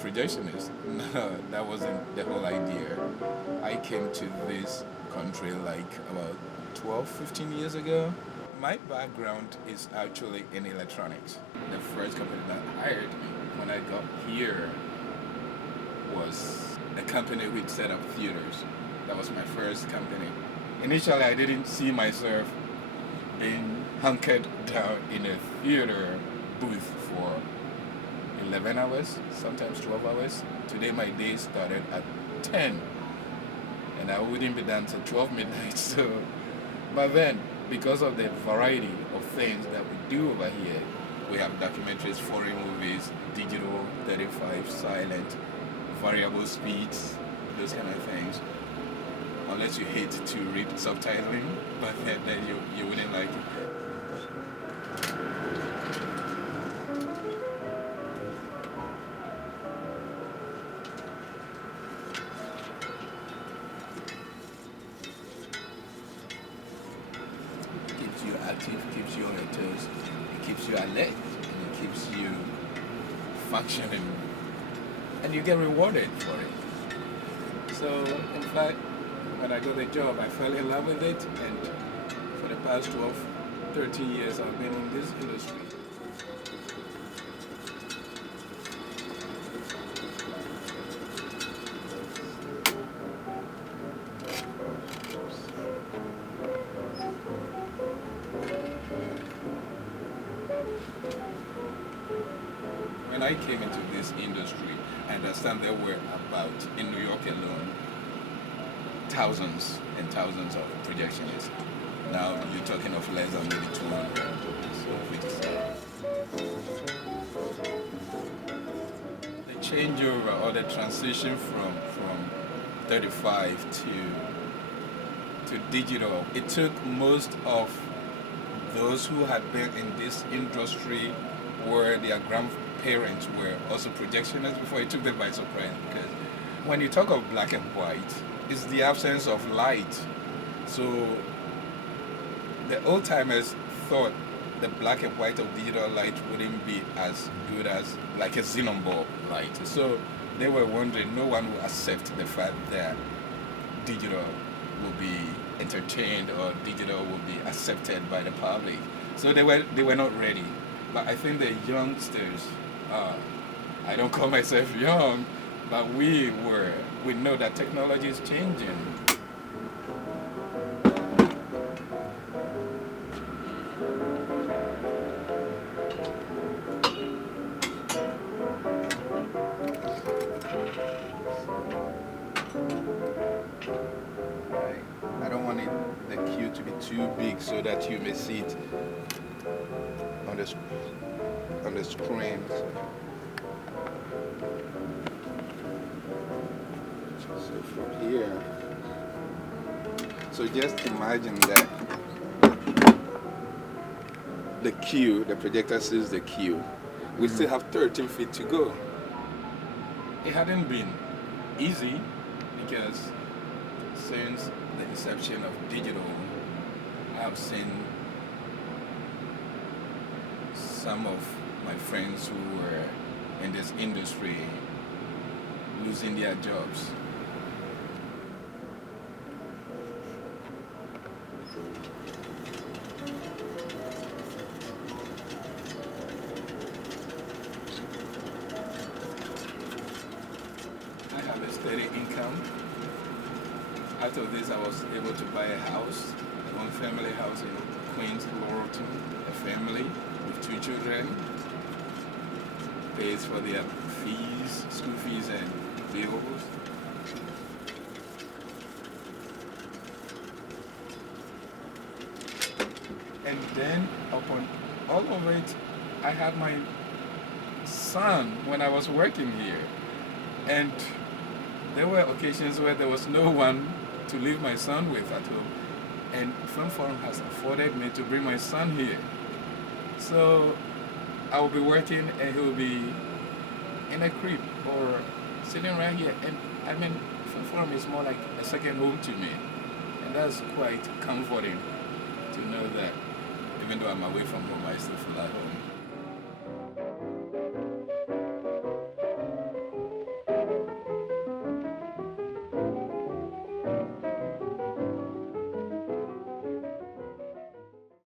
projectionist. No, that wasn't the whole idea. I came to this country like about 12, 15 years ago. My background is actually in electronics. The first company that hired me when I got here was a company which set up theaters. That was my first company. Initially, I didn't see myself being hunkered down in a theater booth for 11 hours, sometimes 12 hours. Today, my day started at 10, and I wouldn't be done till 12 midnight. So, but then, because of the variety of things that we do over here, we have documentaries, foreign movies, digital, 35, silent, variable speeds, those kind of things. Unless you hate to read subtitling, but then you wouldn't like it. Keeps you active, keeps you on your toes, it keeps you alert, and it keeps you functioning, and you get rewarded for it. So, in fact, when I got the job, I fell in love with it, and for the past 12, 13 years, I've been in this industry. When I came into this industry, I understand there were about, in New York alone, thousands and thousands of projectionists. Now you're talking of less than maybe 200. The changeover or the transition from 35 to digital, it took most of those who had been in this industry where their grandparents were also projectionists before it took them by surprise. Because when you talk of black and white, it's the absence of light. So the old timers thought the black and white of digital light wouldn't be as good as like a xenon bulb light. So they were wondering, no one will accept the fact that digital will be entertained or digital will be accepted by the public. So they were not ready. But I think the youngsters, I don't call myself young, but we know that technology is changing. I don't want the queue to be too big so that you may see it on the screen. So from here, so just imagine that the queue, the projector sees the queue. We still have 13 feet to go. It hadn't been easy because since the inception of digital, I've seen some of my friends who were in this industry losing their jobs. I have a steady income. After this, I was able to buy a house, a one-family house in Queens, Laurelton, a family with 2 children, pays for their fees, school fees and bills. And then upon all of it, I had my son when I was working here. And there were occasions where there was no one to leave my son with at home. And Film Forum has afforded me to bring my son here. So I will be working and he will be in a crib or sitting right here. And I mean, Film Forum is more like a second home to me. And that's quite comforting to know that even though I'm away from home, I still feel at home.